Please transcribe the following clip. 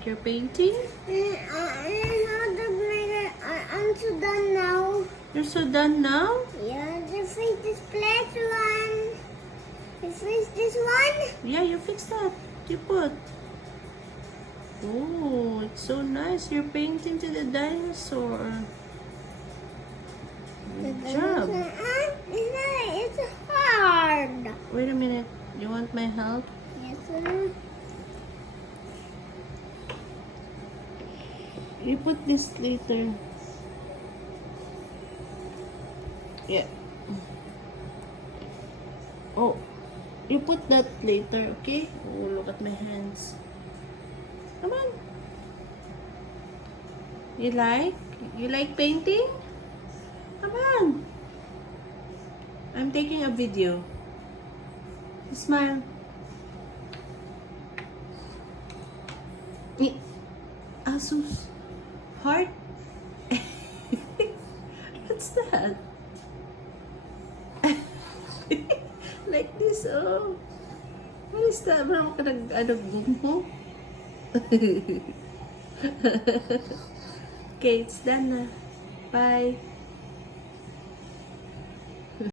like your painting? I'm so done now. You're so done now? Yeah, just fix this last one. Just fix this one. Yeah, you fix that. You put. Oh, it's so nice. You're painting to the dinosaur. Good job. It's hard. Wait a minute. You want my help? Yes, sir. You put this later. Yeah. Oh, you put that later, okay? Oh, look at my hands. Come on. You like? You like painting? Come on. I'm taking a video. Smile. Asus. Heart? What's that? Like this, oh. What is that? Parang ka nag-adagong mo? Okay, it's done na. Bye.